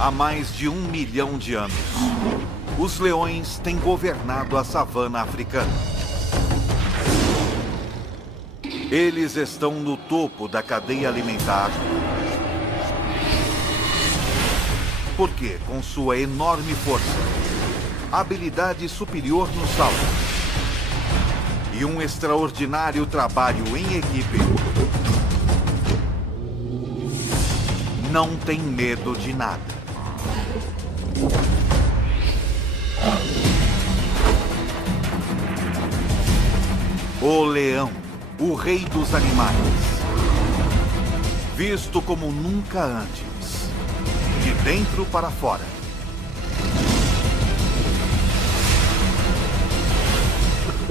Há mais de 1 milhão de anos, os leões têm governado a savana africana. Eles estão no topo da cadeia alimentar, porque, com sua enorme força, habilidade superior no salto e um extraordinário trabalho em equipe, não tem medo de nada. O leão, o rei dos animais, visto como nunca antes, de dentro para fora.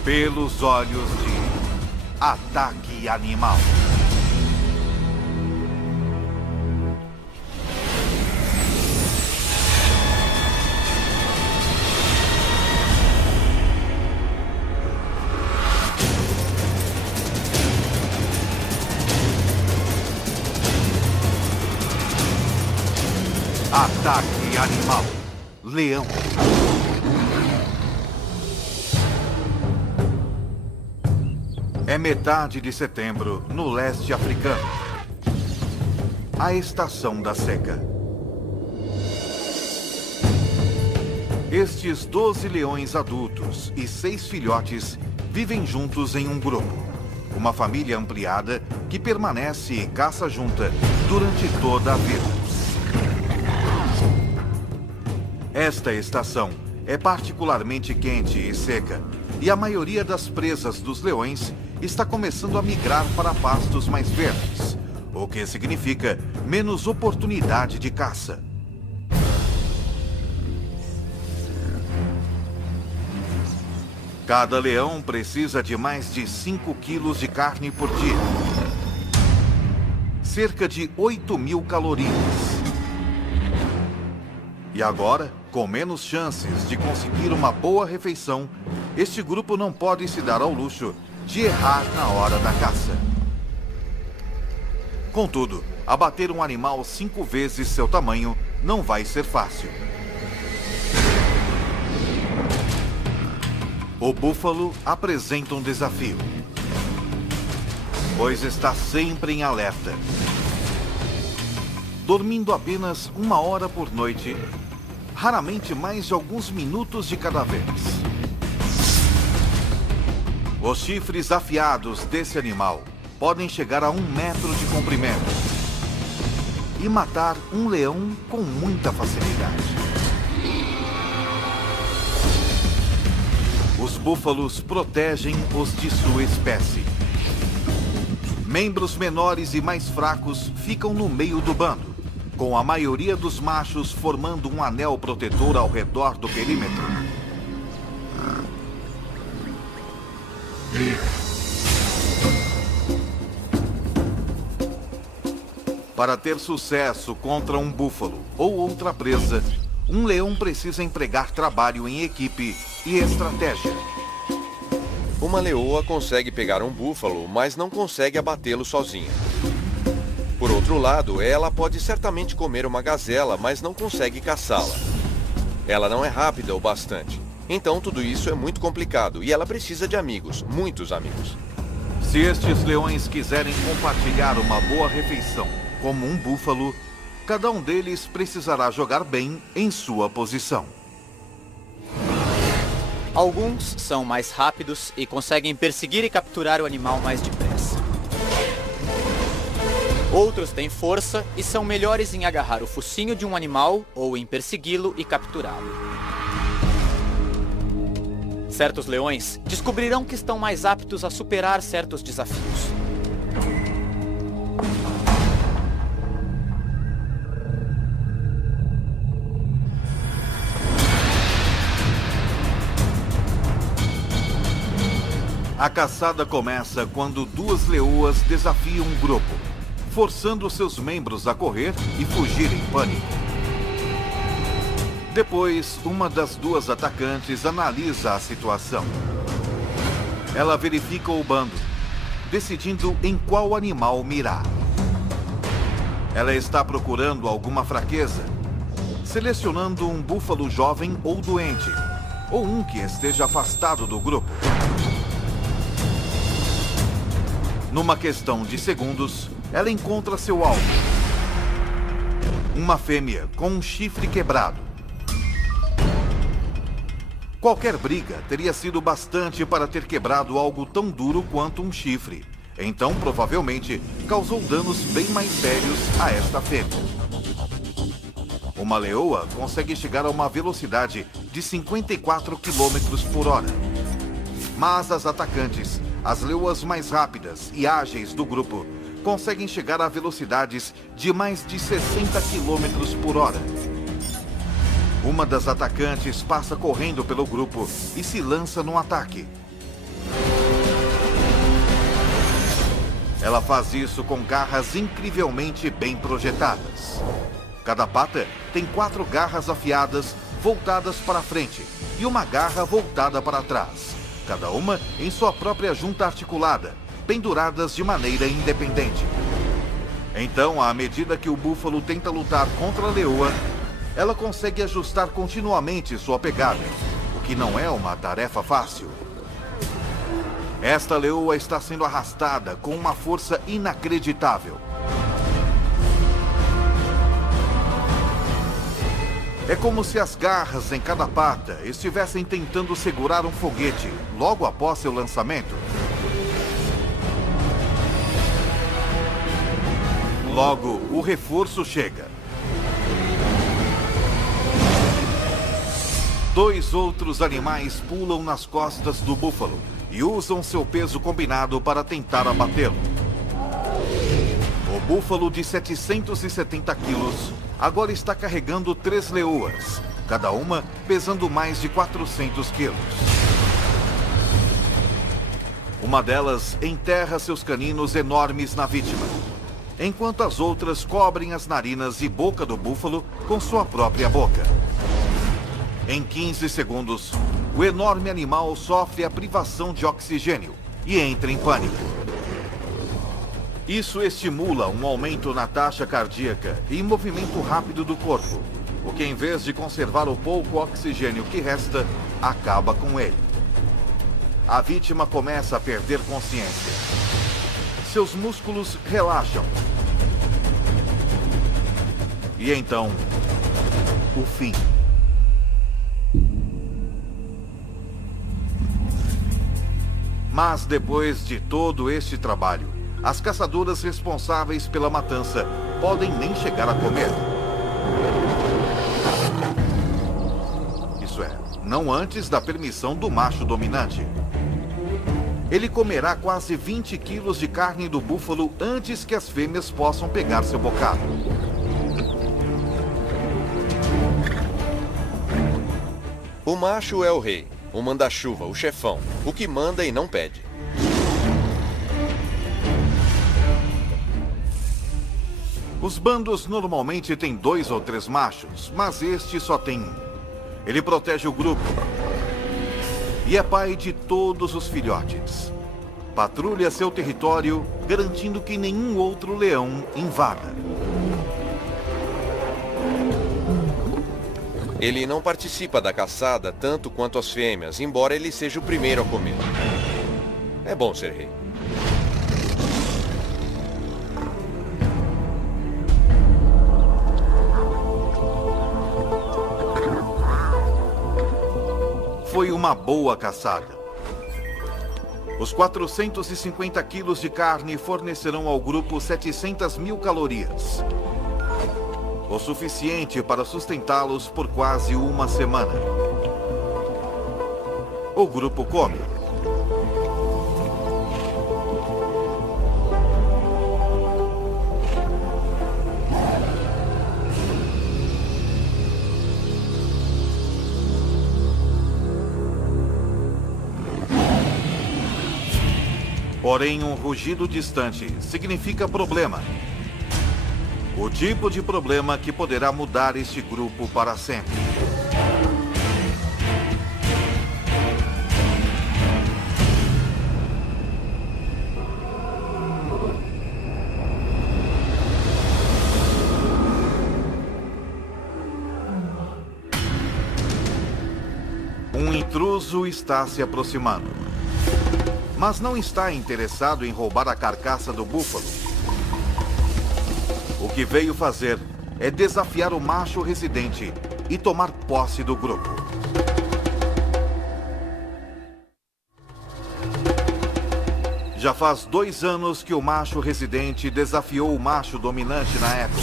Pelos olhos de Ataque Animal. Ataque Animal. Leão. É metade de setembro, no leste africano. A estação da seca. Estes 12 leões adultos e 6 filhotes vivem juntos em um grupo. Uma família ampliada que permanece e caça junta durante toda a vida. Esta estação é particularmente quente e seca, e a maioria das presas dos leões está começando a migrar para pastos mais verdes, o que significa menos oportunidade de caça. Cada leão precisa de mais de 5 quilos de carne por dia, cerca de 8.000 calorias. E agora, com menos chances de conseguir uma boa refeição, este grupo não pode se dar ao luxo de errar na hora da caça. Contudo, abater um animal 5 vezes seu tamanho não vai ser fácil. O búfalo apresenta um desafio, pois está sempre em alerta. Dormindo apenas 1 hora por noite, raramente mais de alguns minutos de cada vez. Os chifres afiados desse animal podem chegar a 1 metro de comprimento e matar um leão com muita facilidade. Os búfalos protegem os de sua espécie. Membros menores e mais fracos ficam no meio do bando, com a maioria dos machos formando um anel protetor ao redor do perímetro. Para ter sucesso contra um búfalo ou outra presa, um leão precisa empregar trabalho em equipe e estratégia. Uma leoa consegue pegar um búfalo, mas não consegue abatê-lo sozinha. Por outro lado, ela pode certamente comer uma gazela, mas não consegue caçá-la. Ela não é rápida o bastante. Então tudo isso é muito complicado e ela precisa de amigos, muitos amigos. Se estes leões quiserem compartilhar uma boa refeição como um búfalo, cada um deles precisará jogar bem em sua posição. Alguns são mais rápidos e conseguem perseguir e capturar o animal mais depressa. Outros têm força e são melhores em agarrar o focinho de um animal ou em persegui-lo e capturá-lo. Certos leões descobrirão que estão mais aptos a superar certos desafios. A caçada começa quando 2 leoas desafiam um grupo, forçando seus membros a correr e fugir em pânico. Depois, uma das 2 atacantes analisa a situação. Ela verifica o bando, decidindo em qual animal mirar. Ela está procurando alguma fraqueza, selecionando um búfalo jovem ou doente, ou um que esteja afastado do grupo. Numa questão de segundos, ela encontra seu alvo. Uma fêmea com um chifre quebrado. Qualquer briga teria sido bastante para ter quebrado algo tão duro quanto um chifre. Então, provavelmente, causou danos bem mais sérios a esta fêmea. Uma leoa consegue chegar a uma velocidade de 54 km por hora. Mas as atacantes, as leoas mais rápidas e ágeis do grupo, conseguem chegar a velocidades de mais de 60 km por hora. Uma das atacantes passa correndo pelo grupo e se lança no ataque. Ela faz isso com garras incrivelmente bem projetadas. Cada pata tem 4 garras afiadas voltadas para frente e uma garra voltada para trás, cada uma em sua própria junta articulada, penduradas de maneira independente. Então, à medida que o búfalo tenta lutar contra a leoa, ela consegue ajustar continuamente sua pegada, o que não é uma tarefa fácil. Esta leoa está sendo arrastada com uma força inacreditável. É como se as garras em cada pata estivessem tentando segurar um foguete logo após seu lançamento. Logo, o reforço chega. 2 outros animais pulam nas costas do búfalo e usam seu peso combinado para tentar abatê-lo. O búfalo de 770 quilos agora está carregando 3 leoas, cada uma pesando mais de 400 quilos. Uma delas enterra seus caninos enormes na vítima, enquanto as outras cobrem as narinas e boca do búfalo com sua própria boca. Em 15 segundos, o enorme animal sofre a privação de oxigênio e entra em pânico. Isso estimula um aumento na taxa cardíaca e movimento rápido do corpo, o que, em vez de conservar o pouco oxigênio que resta, acaba com ele. A vítima começa a perder consciência. Seus músculos relaxam. E então, o fim. Mas depois de todo este trabalho, as caçadoras responsáveis pela matança podem nem chegar a comer. Isso é, não antes da permissão do macho dominante. Ele comerá quase 20 quilos de carne do búfalo antes que as fêmeas possam pegar seu bocado. O macho é o rei, o manda-chuva, o chefão, o que manda e não pede. Os bandos normalmente têm 2 ou 3 machos, mas este só tem 1. Ele protege o grupo e é pai de todos os filhotes. Patrulha seu território, garantindo que nenhum outro leão invada. Ele não participa da caçada tanto quanto as fêmeas, embora ele seja o primeiro a comer. É bom ser rei. Foi uma boa caçada. Os 450 quilos de carne fornecerão ao grupo 700 mil calorias. O suficiente para sustentá-los por quase uma semana. O grupo come. Porém, um rugido distante significa problema. O tipo de problema que poderá mudar este grupo para sempre. Um intruso está se aproximando, mas não está interessado em roubar a carcaça do búfalo. O que veio fazer é desafiar o macho residente e tomar posse do grupo. Já faz 2 anos que o macho residente desafiou o macho dominante na época.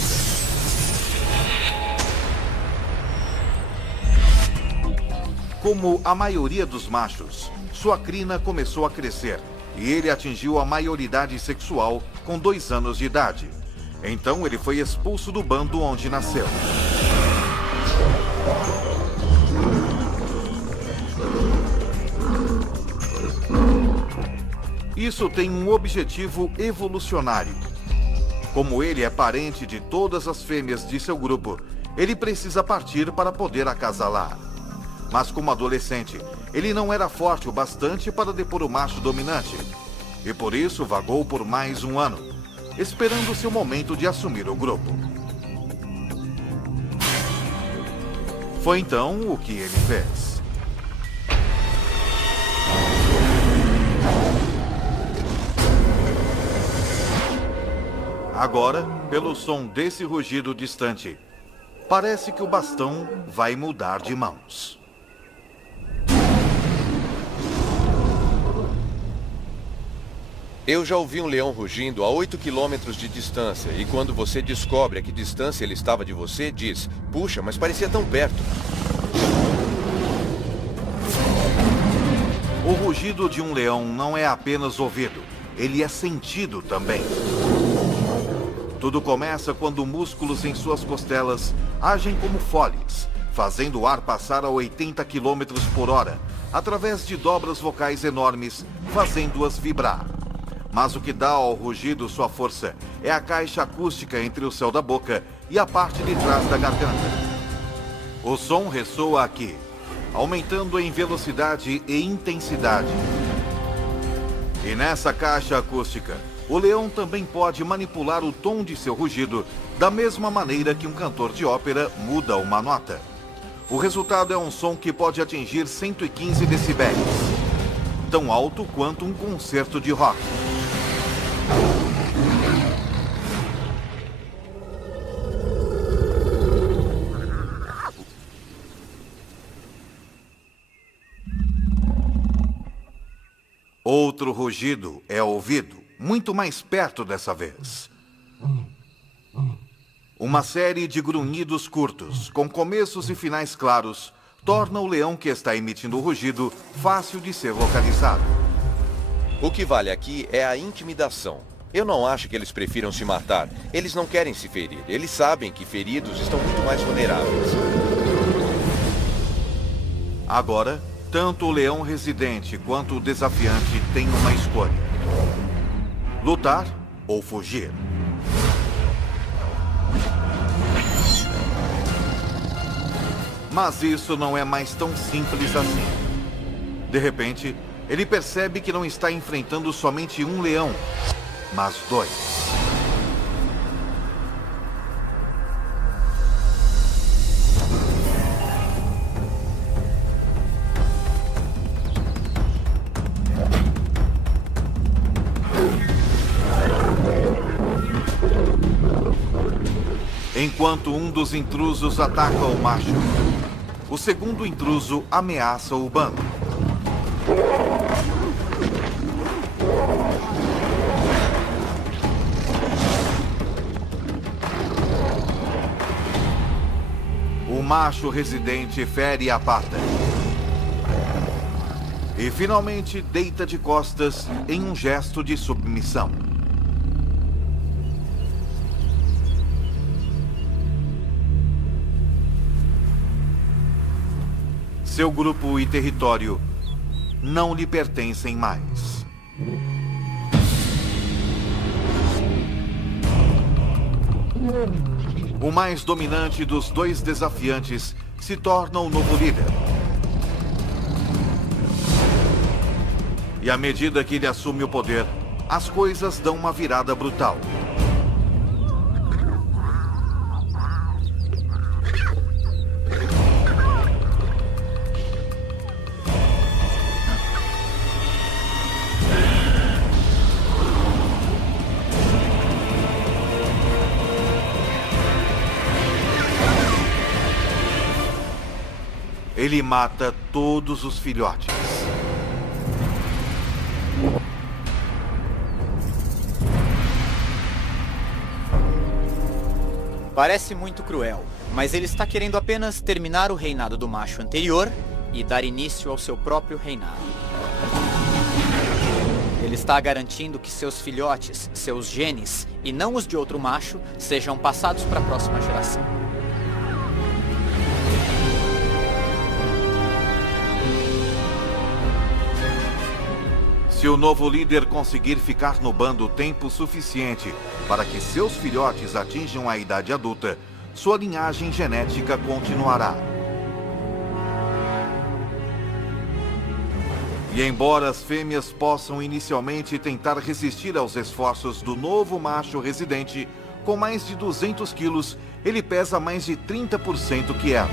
Como a maioria dos machos, sua crina começou a crescer e ele atingiu a maioridade sexual com 2 anos de idade. Então ele foi expulso do bando onde nasceu. Isso tem um objetivo evolucionário. Como ele é parente de todas as fêmeas de seu grupo, ele precisa partir para poder acasalar. Mas como adolescente, ele não era forte o bastante para depor o macho dominante. E por isso vagou por mais 1 ano, esperando seu momento de assumir o grupo. Foi então o que ele fez. Agora, pelo som desse rugido distante, parece que o bastão vai mudar de mãos. Eu já ouvi um leão rugindo a 8 quilômetros de distância, e quando você descobre a que distância ele estava de você, diz: puxa, mas parecia tão perto. O rugido de um leão não é apenas ouvido, ele é sentido também. Tudo começa quando músculos em suas costelas agem como foles, fazendo o ar passar a 80 km por hora, através de dobras vocais enormes, fazendo-as vibrar. Mas o que dá ao rugido sua força é a caixa acústica entre o céu da boca e a parte de trás da garganta. O som ressoa aqui, aumentando em velocidade e intensidade. E nessa caixa acústica, o leão também pode manipular o tom de seu rugido da mesma maneira que um cantor de ópera muda uma nota. O resultado é um som que pode atingir 115 decibéis, tão alto quanto um concerto de rock. Outro rugido é ouvido, muito mais perto dessa vez. Uma série de grunhidos curtos, com começos e finais claros, torna o leão que está emitindo o rugido fácil de ser localizado. O que vale aqui é a intimidação. Eu não acho que eles prefiram se matar. Eles não querem se ferir. Eles sabem que feridos estão muito mais vulneráveis. Agora, tanto o leão residente quanto o desafiante têm uma escolha: lutar ou fugir. Mas isso não é mais tão simples assim. De repente, ele percebe que não está enfrentando somente um leão, mas 2. Enquanto um dos intrusos ataca o macho, o segundo intruso ameaça o bando. O macho residente fere a pata e finalmente deita de costas em um gesto de submissão. Seu grupo e território não lhe pertencem mais. O mais dominante dos 2 desafiantes se torna o novo líder. E à medida que ele assume o poder, as coisas dão uma virada brutal. Ele mata todos os filhotes. Parece muito cruel, mas ele está querendo apenas terminar o reinado do macho anterior e dar início ao seu próprio reinado. Ele está garantindo que seus filhotes, seus genes, e não os de outro macho, sejam passados para a próxima geração. Se o novo líder conseguir ficar no bando tempo suficiente para que seus filhotes atinjam a idade adulta, sua linhagem genética continuará. E embora as fêmeas possam inicialmente tentar resistir aos esforços do novo macho residente, com mais de 200 quilos, ele pesa mais de 30% que elas.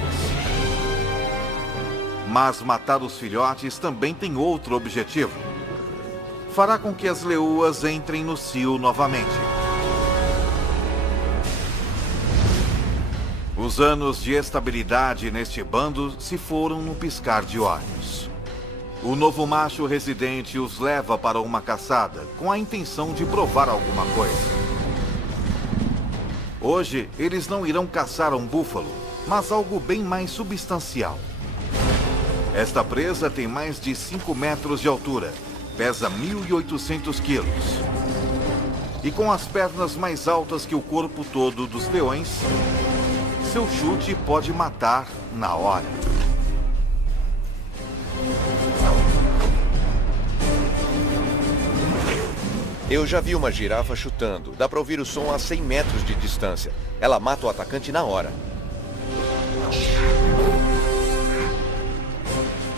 Mas matar os filhotes também tem outro objetivo. Fará com que as leoas entrem no cio novamente. Os anos de estabilidade neste bando se foram num piscar de olhos. O novo macho residente os leva para uma caçada com a intenção de provar alguma coisa. Hoje, eles não irão caçar um búfalo, mas algo bem mais substancial. Esta presa tem mais de 5 metros de altura, pesa 1.800 quilos. E com as pernas mais altas que o corpo todo dos leões, seu chute pode matar na hora. Eu já vi uma girafa chutando. Dá para ouvir o som a 100 metros de distância. Ela mata o atacante na hora.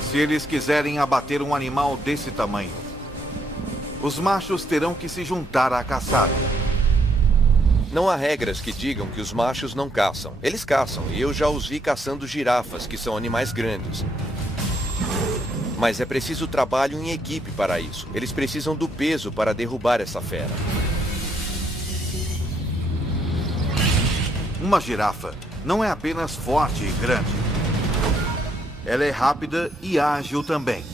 Se eles quiserem abater um animal desse tamanho, os machos terão que se juntar à caçada. Não há regras que digam que os machos não caçam. Eles caçam, e eu já os vi caçando girafas, que são animais grandes. Mas é preciso trabalho em equipe para isso. Eles precisam do peso para derrubar essa fera. Uma girafa não é apenas forte e grande. Ela é rápida e ágil também.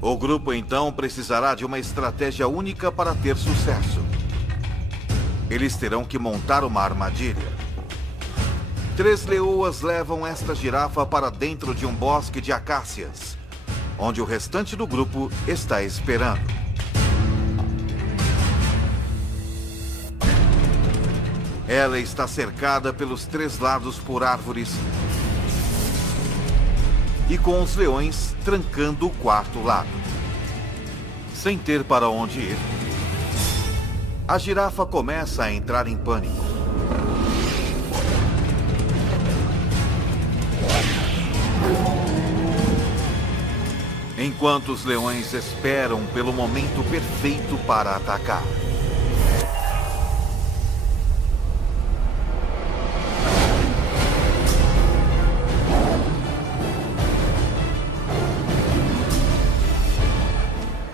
O grupo então precisará de uma estratégia única para ter sucesso. Eles terão que montar uma armadilha. 3 leoas levam esta girafa para dentro de um bosque de acácias, onde o restante do grupo está esperando. Ela está cercada pelos 3 lados por árvores e com os leões trancando o 4º lado. Sem ter para onde ir, a girafa começa a entrar em pânico. Enquanto os leões esperam pelo momento perfeito para atacar.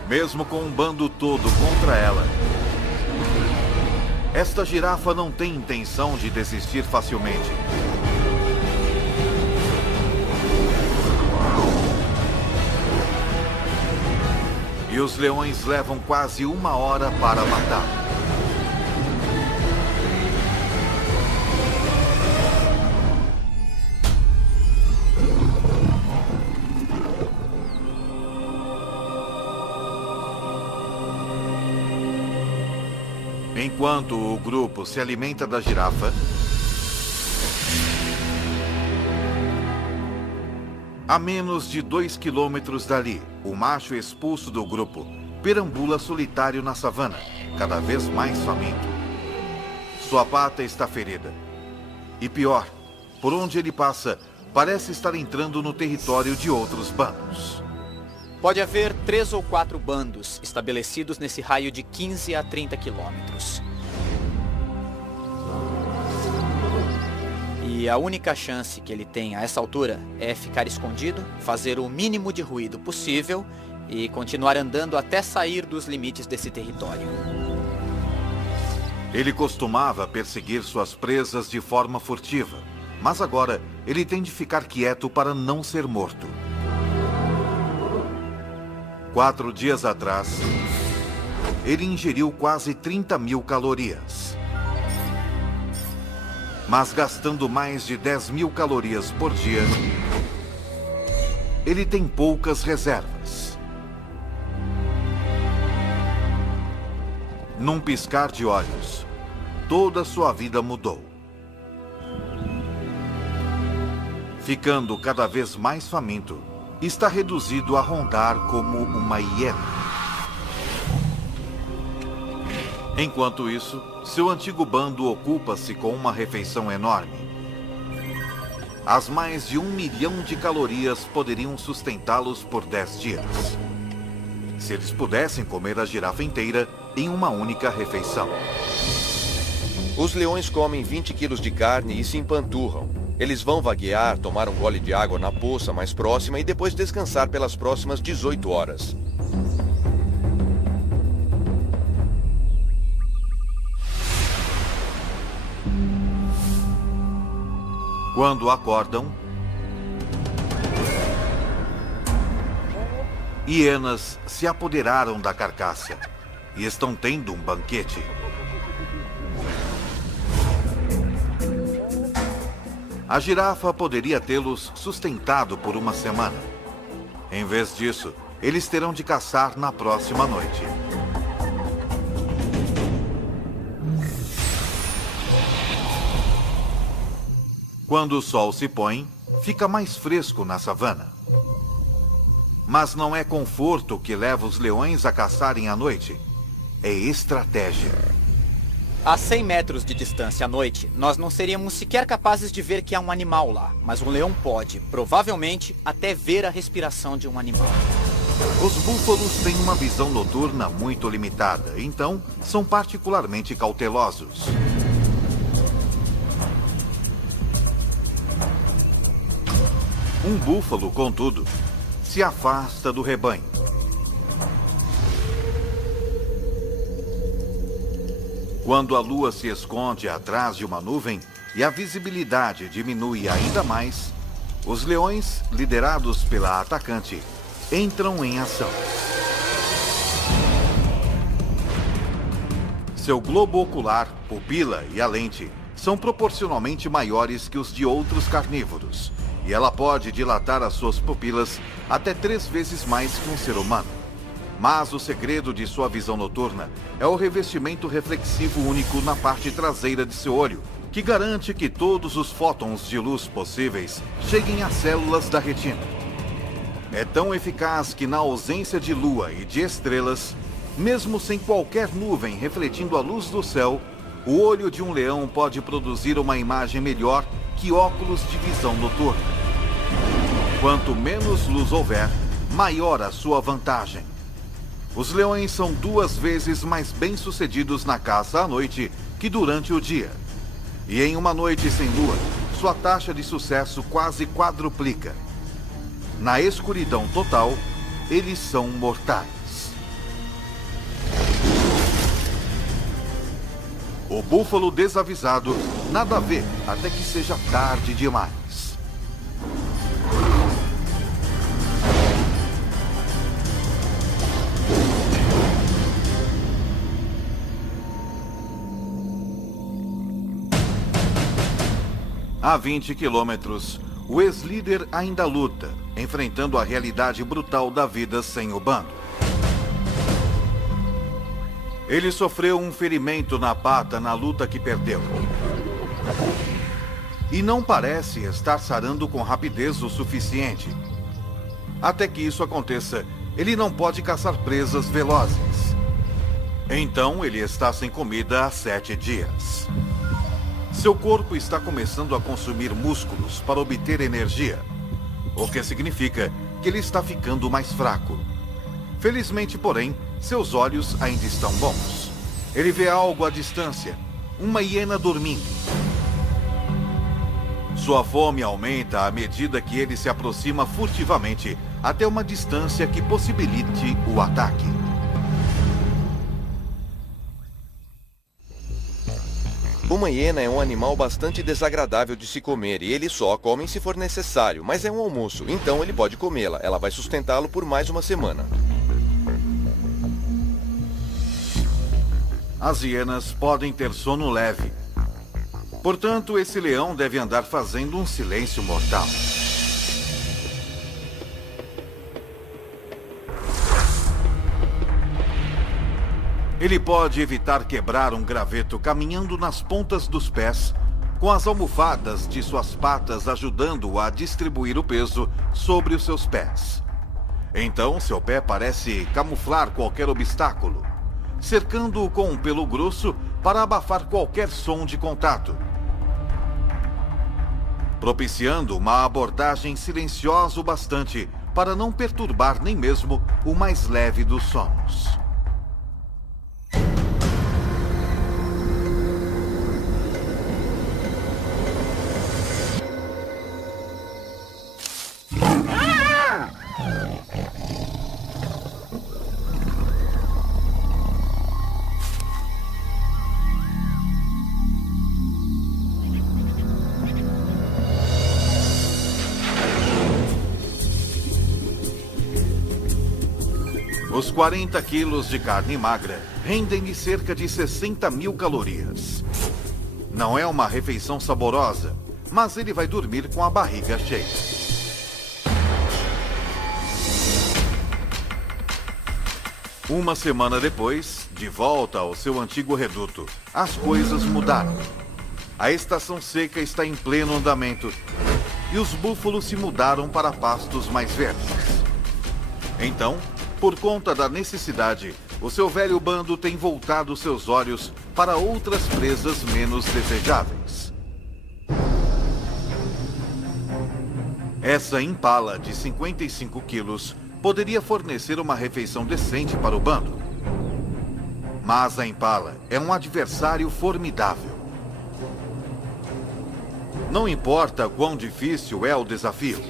Mesmo com um bando todo contra ela, esta girafa não tem intenção de desistir facilmente. E os leões levam quase 1 hora para matar. Enquanto o grupo se alimenta da girafa, a menos de 2 quilômetros dali, o macho expulso do grupo perambula solitário na savana, cada vez mais faminto. Sua pata está ferida. E pior, por onde ele passa, parece estar entrando no território de outros bandos. Pode haver 3 ou 4 bandos estabelecidos nesse raio de 15 a 30 quilômetros. E a única chance que ele tem a essa altura é ficar escondido, fazer o mínimo de ruído possível e continuar andando até sair dos limites desse território. Ele costumava perseguir suas presas de forma furtiva, Mas agora, ele tem de ficar quieto para não ser morto. 4 dias atrás, ele ingeriu quase 30.000 calorias. Mas gastando mais de 10.000 calorias por dia, ele tem poucas reservas. Num piscar de olhos, toda sua vida mudou. Ficando cada vez mais faminto, está reduzido a rondar como uma hiena. Enquanto isso, seu antigo bando ocupa-se com uma refeição enorme. As mais de 1 milhão de calorias poderiam sustentá-los por 10 dias. Se eles pudessem comer a girafa inteira em uma única refeição. Os leões comem 20 quilos de carne e se empanturram. Eles vão vaguear, tomar um gole de água na poça mais próxima e depois descansar pelas próximas 18 horas. Quando acordam, hienas se apoderaram da carcaça e estão tendo um banquete. A girafa poderia tê-los sustentado por uma semana. Em vez disso, eles terão de caçar na próxima noite. Quando o sol se põe, fica mais fresco na savana. Mas não é conforto que leva os leões a caçarem à noite. É estratégia. A 100 metros de distância à noite, nós não seríamos sequer capazes de ver que há um animal lá. Mas um leão pode, provavelmente, até ver a respiração de um animal. Os búfalos têm uma visão noturna muito limitada, então são particularmente cautelosos. Um búfalo, contudo, se afasta do rebanho. Quando a lua se esconde atrás de uma nuvem e a visibilidade diminui ainda mais, os leões, liderados pela atacante, entram em ação. Seu globo ocular, pupila e a lente são proporcionalmente maiores que os de outros carnívoros, e ela pode dilatar as suas pupilas até 3 vezes mais que um ser humano. Mas o segredo de sua visão noturna é o revestimento reflexivo único na parte traseira de seu olho, que garante que todos os fótons de luz possíveis cheguem às células da retina. É tão eficaz que na ausência de lua e de estrelas, mesmo sem qualquer nuvem refletindo a luz do céu, o olho de um leão pode produzir uma imagem melhor que óculos de visão noturna. Quanto menos luz houver, maior a sua vantagem. Os leões são 2 vezes mais bem-sucedidos na caça à noite que durante o dia. E em uma noite sem lua, sua taxa de sucesso quase quadruplica. Na escuridão total, eles são mortais. O búfalo desavisado nada vê até que seja tarde demais. A 20 quilômetros, o ex-líder ainda luta, enfrentando a realidade brutal da vida sem o bando. Ele sofreu um ferimento na pata na luta que perdeu. E não parece estar sarando com rapidez o suficiente. Até que isso aconteça, ele não pode caçar presas velozes. Então ele está sem comida há 7 dias. Seu corpo está começando a consumir músculos para obter energia, o que significa que ele está ficando mais fraco. Felizmente, porém, seus olhos ainda estão bons. Ele vê algo à distância, uma hiena dormindo. Sua fome aumenta à medida que ele se aproxima furtivamente até uma distância que possibilite o ataque. Uma hiena é um animal bastante desagradável de se comer e ele só come se for necessário, mas é um almoço, então ele pode comê-la. Ela vai sustentá-lo por mais uma semana. As hienas podem ter sono leve. Portanto, esse leão deve andar fazendo um silêncio mortal. Ele pode evitar quebrar um graveto caminhando nas pontas dos pés, com as almofadas de suas patas ajudando-o a distribuir o peso sobre os seus pés. Então, seu pé parece camuflar qualquer obstáculo, cercando-o com um pelo grosso para abafar qualquer som de contato, propiciando uma abordagem silenciosa o bastante para não perturbar nem mesmo o mais leve dos sonos. Os 40 quilos de carne magra rendem-lhe cerca de 60 mil calorias. Não é uma refeição saborosa, mas ele vai dormir com a barriga cheia. Uma semana depois, de volta ao seu antigo reduto, as coisas mudaram. A estação seca está em pleno andamento e os búfalos se mudaram para pastos mais verdes. Então, por conta da necessidade, o seu velho bando tem voltado seus olhos para outras presas menos desejáveis. Essa impala de 55 quilos poderia fornecer uma refeição decente para o bando. Mas a impala é um adversário formidável. Não importa quão difícil é o desafio,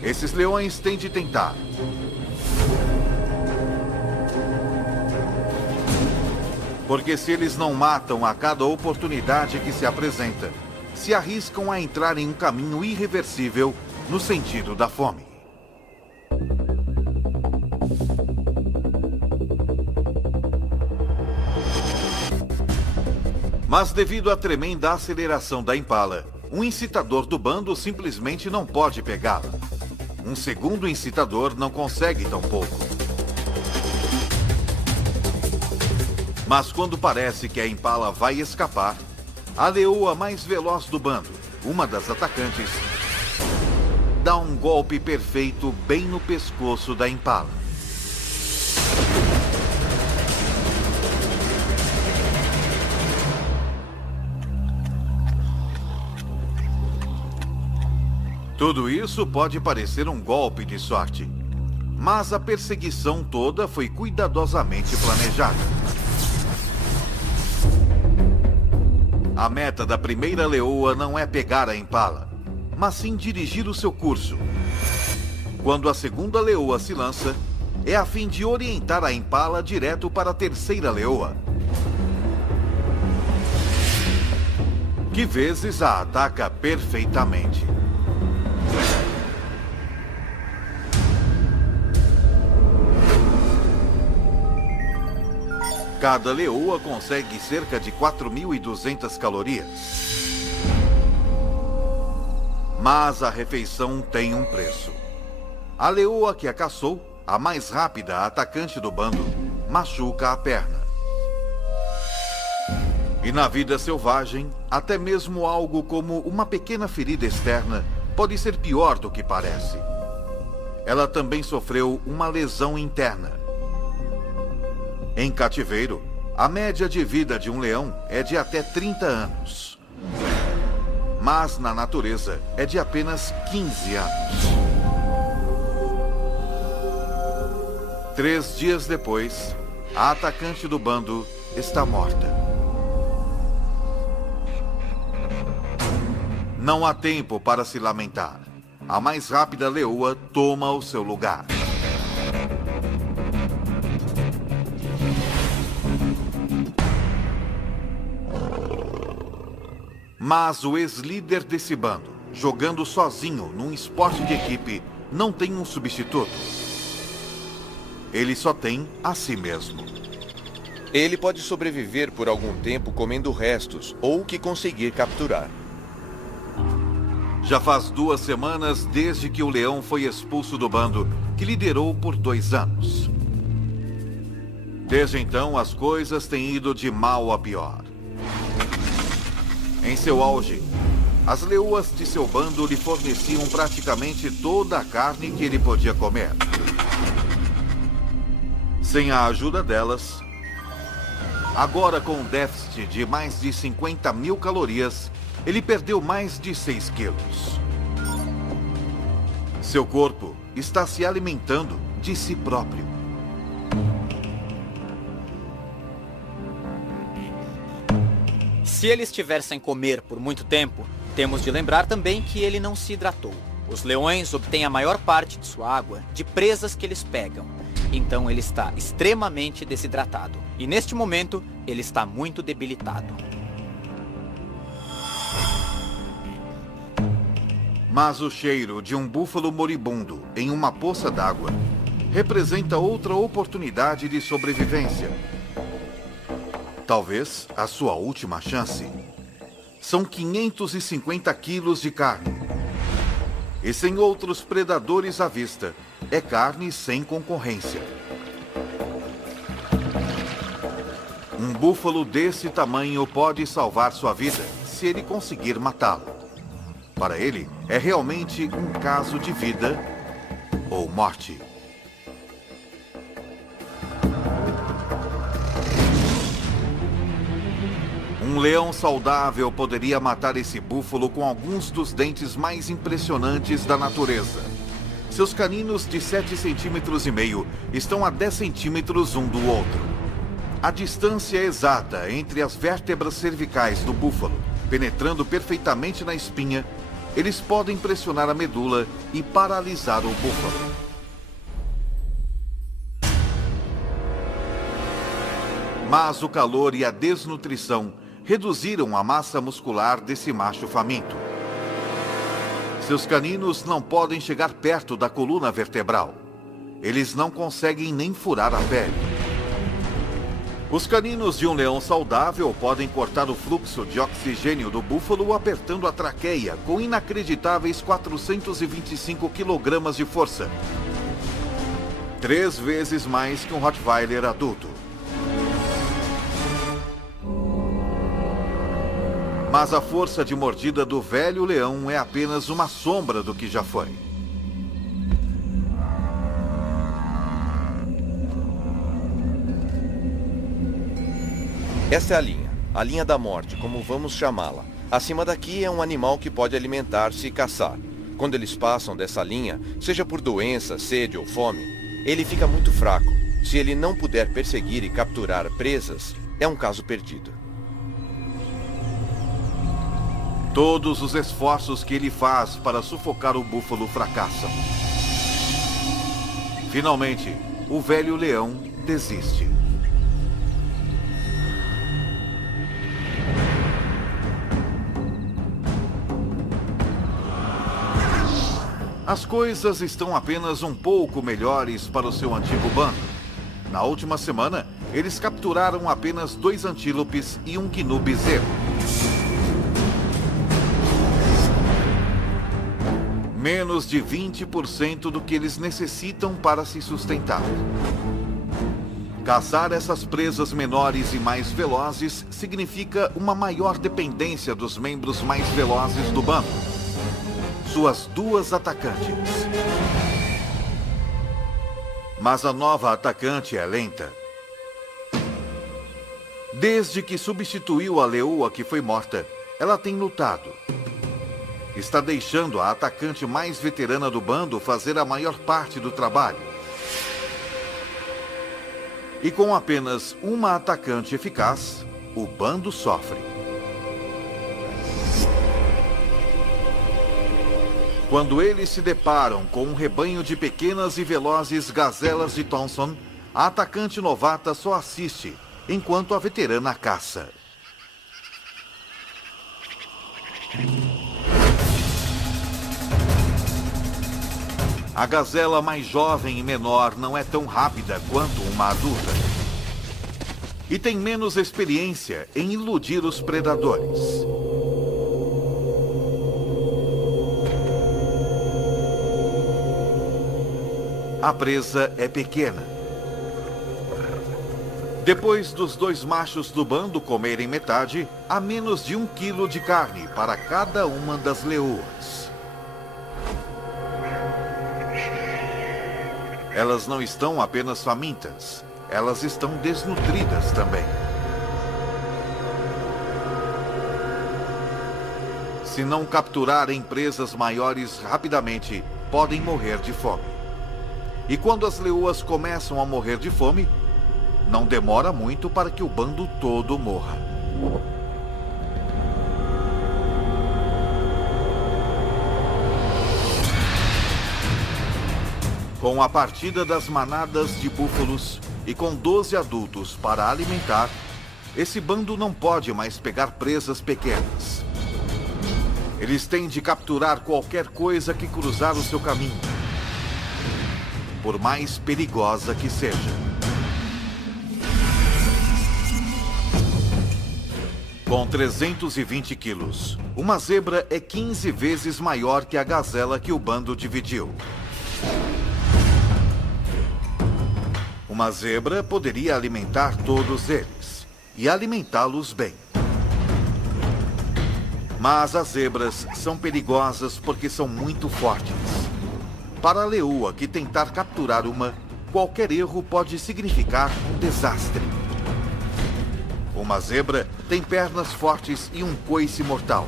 esses leões têm de tentar. Porque se eles não matam a cada oportunidade que se apresenta, se arriscam a entrar em um caminho irreversível no sentido da fome. Mas devido à tremenda aceleração da impala, um incitador do bando simplesmente não pode pegá-la. Um segundo incitador não consegue tão pouco. Mas quando parece que a impala vai escapar, a leoa mais veloz do bando, uma das atacantes, dá um golpe perfeito bem no pescoço da impala. Tudo isso pode parecer um golpe de sorte, mas a perseguição toda foi cuidadosamente planejada. A meta da primeira leoa não é pegar a impala, mas sim dirigir o seu curso. Quando a segunda leoa se lança, é a fim de orientar a impala direto para a terceira leoa, que vezes a ataca perfeitamente. Cada leoa consegue cerca de 4.200 calorias. Mas a refeição tem um preço. A leoa que a caçou, a mais rápida atacante do bando, machuca a perna. E na vida selvagem, até mesmo algo como uma pequena ferida externa pode ser pior do que parece. Ela também sofreu uma lesão interna. Em cativeiro, a média de vida de um leão é de até 30 anos. Mas na natureza é de apenas 15 anos. 3 dias depois, a atacante do bando está morta. Não há tempo para se lamentar. A mais rápida leoa toma o seu lugar. Mas o ex-líder desse bando, jogando sozinho num esporte de equipe, não tem um substituto. Ele só tem a si mesmo. Ele pode sobreviver por algum tempo comendo restos ou o que conseguir capturar. Já faz 2 semanas desde que o leão foi expulso do bando, que liderou por 2 anos. Desde então, as coisas têm ido de mal a pior. Em seu auge, as leoas de seu bando lhe forneciam praticamente toda a carne que ele podia comer. Sem a ajuda delas, agora com um déficit de mais de 50.000 calorias, ele perdeu mais de 6 quilos. Seu corpo está se alimentando de si próprio. Se ele estiver sem comer por muito tempo, temos de lembrar também que ele não se hidratou. Os leões obtêm a maior parte de sua água de presas que eles pegam. Então ele está extremamente desidratado. E neste momento, ele está muito debilitado. Mas o cheiro de um búfalo moribundo em uma poça d'água representa outra oportunidade de sobrevivência. Talvez a sua última chance. São 550 quilos de carne. E sem outros predadores à vista, é carne sem concorrência. Um búfalo desse tamanho pode salvar sua vida se ele conseguir matá-lo. Para ele, é realmente um caso de vida ou morte. Um leão saudável poderia matar esse búfalo com alguns dos dentes mais impressionantes da natureza. Seus caninos de 7,5 centímetros estão a 10 centímetros um do outro. A distância exata entre as vértebras cervicais do búfalo, penetrando perfeitamente na espinha, eles podem pressionar a medula e paralisar o búfalo. Mas o calor e a desnutrição reduziram a massa muscular desse macho faminto. Seus caninos não podem chegar perto da coluna vertebral. Eles não conseguem nem furar a pele. Os caninos de um leão saudável podem cortar o fluxo de oxigênio do búfalo apertando a traqueia com inacreditáveis 425 kg de força. 3 vezes mais que um Rottweiler adulto. Mas a força de mordida do velho leão é apenas uma sombra do que já foi. Esta é a linha da morte, como vamos chamá-la. Acima daqui é um animal que pode alimentar-se e caçar. Quando eles passam dessa linha, seja por doença, sede ou fome, ele fica muito fraco. Se ele não puder perseguir e capturar presas, é um caso perdido. Todos os esforços que ele faz para sufocar o búfalo fracassam. Finalmente, o velho leão desiste. As coisas estão apenas um pouco melhores para o seu antigo bando. Na última semana, eles capturaram apenas 2 antílopes e um gnu bezerro. Menos de 20% do que eles necessitam para se sustentar. Caçar essas presas menores e mais velozes significa uma maior dependência dos membros mais velozes do bando. Suas 2 atacantes. Mas a nova atacante é lenta. Desde que substituiu a leoa que foi morta, ela tem lutado. Está deixando a atacante mais veterana do bando fazer a maior parte do trabalho. E com apenas uma atacante eficaz, o bando sofre. Quando eles se deparam com um rebanho de pequenas e velozes gazelas de Thompson, a atacante novata só assiste, enquanto a veterana caça. A gazela mais jovem e menor não é tão rápida quanto uma adulta. E tem menos experiência em iludir os predadores. A presa é pequena. Depois dos dois machos do bando comerem metade, há menos de 1 quilo de carne para cada uma das leoas. Elas não estão apenas famintas, elas estão desnutridas também. Se não capturarem presas maiores rapidamente, podem morrer de fome. E quando as leoas começam a morrer de fome, não demora muito para que o bando todo morra. Com a partida das manadas de búfalos e com 12 adultos para alimentar, esse bando não pode mais pegar presas pequenas. Eles têm de capturar qualquer coisa que cruzar o seu caminho, por mais perigosa que seja. Com 320 quilos, uma zebra é 15 vezes maior que a gazela que o bando dividiu. Uma zebra poderia alimentar todos eles, e alimentá-los bem. Mas as zebras são perigosas porque são muito fortes. Para a leoa que tentar capturar uma, qualquer erro pode significar um desastre. Uma zebra tem pernas fortes e um coice mortal.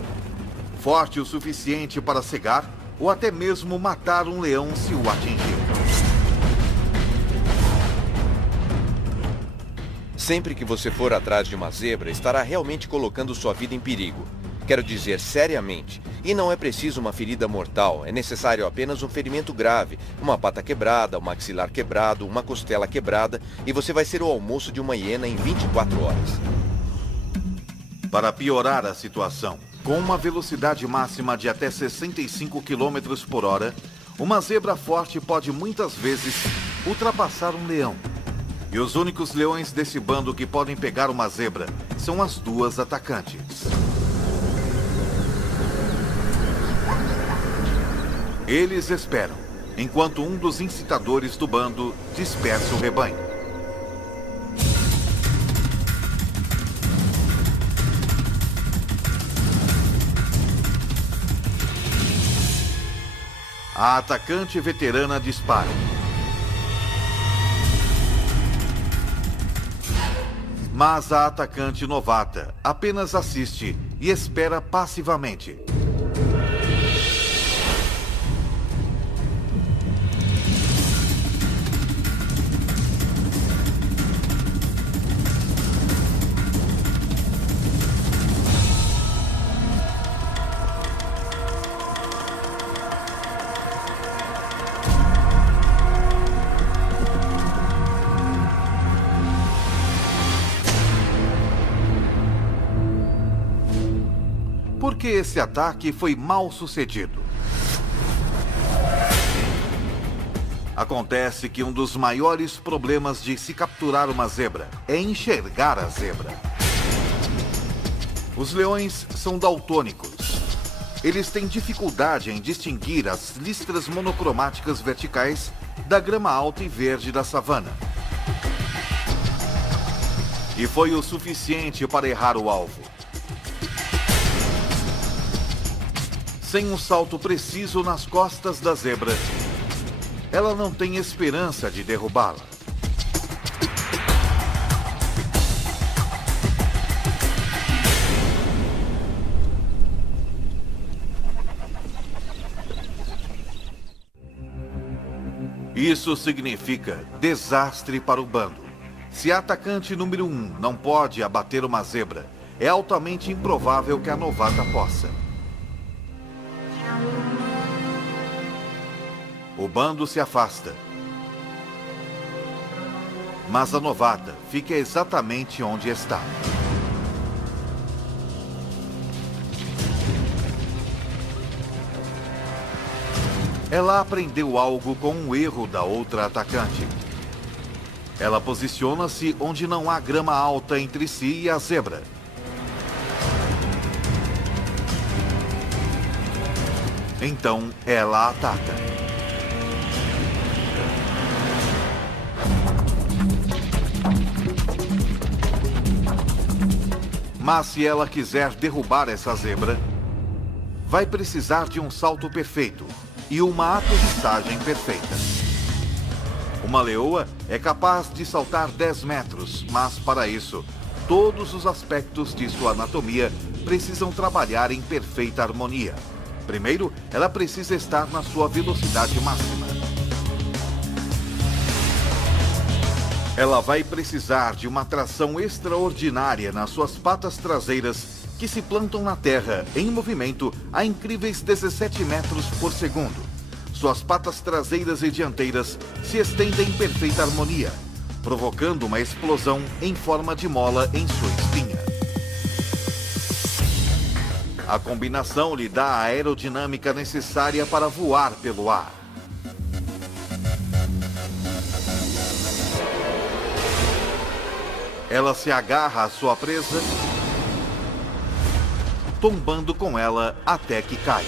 Forte o suficiente para cegar ou até mesmo matar um leão se o atingir. Sempre que você for atrás de uma zebra, estará realmente colocando sua vida em perigo. Quero dizer, seriamente. E não é preciso uma ferida mortal, é necessário apenas um ferimento grave, uma pata quebrada, um maxilar quebrado, uma costela quebrada, e você vai ser o almoço de uma hiena em 24 horas. Para piorar a situação, com uma velocidade máxima de até 65 km por hora, uma zebra forte pode muitas vezes ultrapassar um leão. E os únicos leões desse bando que podem pegar uma zebra são as duas atacantes. Eles esperam, enquanto um dos incitadores do bando dispersa o rebanho. A atacante veterana dispara. Mas a atacante novata apenas assiste e espera passivamente. Por que esse ataque foi mal sucedido? Acontece que um dos maiores problemas de se capturar uma zebra é enxergar a zebra. Os leões são daltônicos. Eles têm dificuldade em distinguir as listras monocromáticas verticais da grama alta e verde da savana. E foi o suficiente para errar o alvo. Sem um salto preciso nas costas da zebra, ela não tem esperança de derrubá-la. Isso significa desastre para o bando. Se a atacante número 1 não pode abater uma zebra, é altamente improvável que a novata possa. O bando se afasta. Mas a novata fica exatamente onde está. Ela aprendeu algo com um erro da outra atacante. Ela posiciona-se onde não há grama alta entre si e a zebra. Então, ela ataca. Mas se ela quiser derrubar essa zebra, vai precisar de um salto perfeito e uma aterrissagem perfeita. Uma leoa é capaz de saltar 10 metros, mas para isso, todos os aspectos de sua anatomia precisam trabalhar em perfeita harmonia. Primeiro, ela precisa estar na sua velocidade máxima. Ela vai precisar de uma tração extraordinária nas suas patas traseiras, que se plantam na terra em movimento a incríveis 17 metros por segundo. Suas patas traseiras e dianteiras se estendem em perfeita harmonia, provocando uma explosão em forma de mola em sua espinha. A combinação lhe dá a aerodinâmica necessária para voar pelo ar. Ela se agarra à sua presa, tombando com ela até que cai.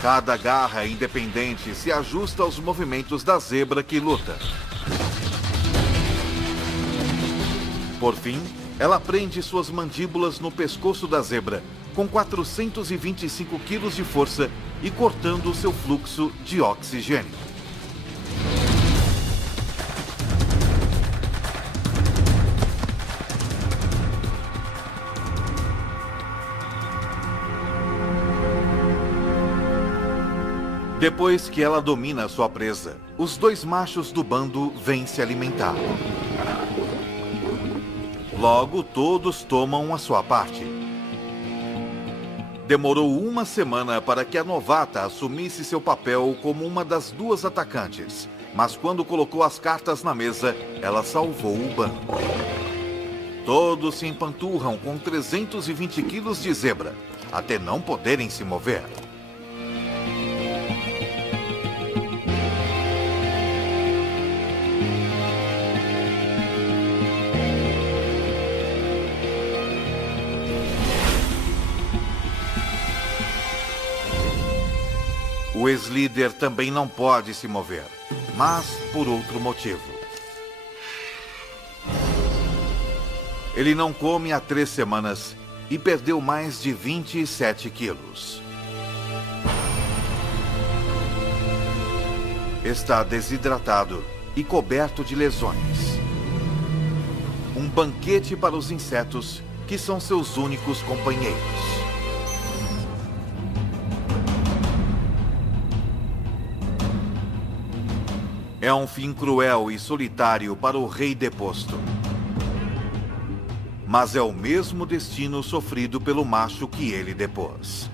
Cada garra independente se ajusta aos movimentos da zebra que luta. Por fim, ela prende suas mandíbulas no pescoço da zebra, com 425 quilos de força e cortando o seu fluxo de oxigênio. Depois que ela domina sua presa, os dois machos do bando vêm se alimentar. Logo, todos tomam a sua parte. Demorou uma semana para que a novata assumisse seu papel como uma das duas atacantes, mas quando colocou as cartas na mesa, ela salvou o bando. Todos se empanturram com 320 quilos de zebra, até não poderem se mover. O ex-líder também não pode se mover, mas por outro motivo. Ele não come há 3 semanas e perdeu mais de 27 quilos. Está desidratado e coberto de lesões. Um banquete para os insetos, que são seus únicos companheiros. É um fim cruel e solitário para o rei deposto. Mas é o mesmo destino sofrido pelo macho que ele depôs.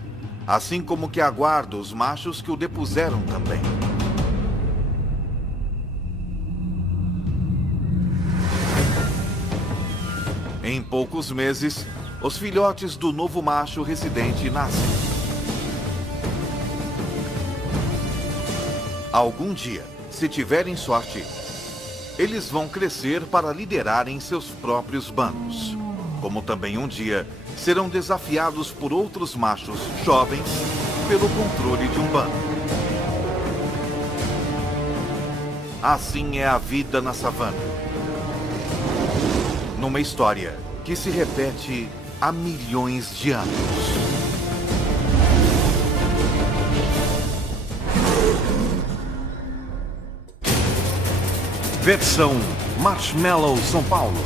Assim como que aguarda os machos que o depuseram também. Em poucos meses, os filhotes do novo macho residente nascem. Algum dia, se tiverem sorte, eles vão crescer para liderarem seus próprios bandos. Como também um dia serão desafiados por outros machos jovens pelo controle de um bando. Assim é a vida na savana. Numa história que se repete há milhões de anos. Versão Marshmallow São Paulo.